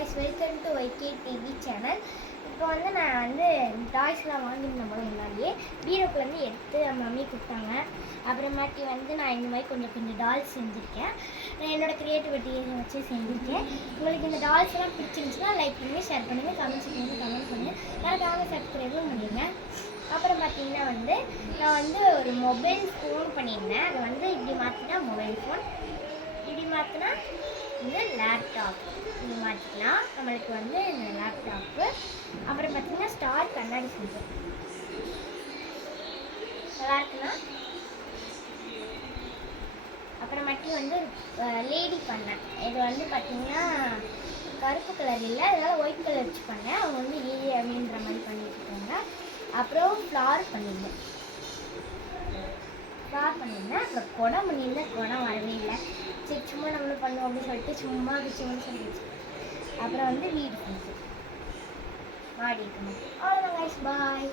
guys, welcome to YK TV channel. இப்போ வந்து நான் வந்து டாய்ஸ்லாம் வாங்கியிருந்தேன் முன்னாடியே பீரோக்குலேருந்து எடுத்து மம்மி கொடுத்தாங்க. அப்புறமாட்டி வந்து நான் இந்த மாதிரி கொஞ்சம் டால்ஸ் செஞ்சுருக்கேன். என்னோடய க்ரியேட்டிவிட்டியை வச்சு செஞ்சுருக்கேன். உங்களுக்கு இந்த டால்ஸ் எல்லாம் பிடிச்சிருந்துச்சுன்னா லைக் பண்ணி ஷேர் பண்ணுங்கள், கமெண்ட் செக்ஷனில் கமெண்ட் பண்ணுங்கள், மறக்காம சப்ஸ்கிரைபும் பண்ணிடுங்க. அப்புறம் பார்த்தீங்கன்னா வந்து நான் வந்து ஒரு மொபைல் ஃபோன் பண்ணியிருந்தேன். அதை வந்து இப்படி மாற்றினா மொபைல் ஃபோன், இப்படி மாற்றினா இந்த லேப்டாப், இது மாற்றிக்கலாம் நம்மளுக்கு வந்து இந்த லேப்டாப்பு. அப்புறம் பார்த்தீங்கன்னா ஸ்டார் கண்ணாடி செஞ்சோம், நல்லா இருக்குன்னா. அப்புறமாட்டி வந்து லேடி பண்ணேன். இது வந்து பார்த்தீங்கன்னா கருப்பு கலர் இல்லை, அதனால் ஒயிட் கலர் வச்சு பண்ணேன். அவங்க வந்து ஏ அப்படின்ற மாதிரி பண்ணிட்டுருக்காங்க. அப்புறம் ஃப்ளார் பண்ணியிருந்தேன். அப்புறம் குடம் பண்ணியிருந்தேன், குடம் வரவே இல்லை. சரி சும்மா நம்மளும் பண்ணுவோம் அப்படின்னு சொல்லிட்டு சும்மா சொல்லிடுச்சு. அப்புறம் வந்து வீடு செஞ்சு மாடி இருக்கணும். அவ்வளோதான் கைஸ், பாய்.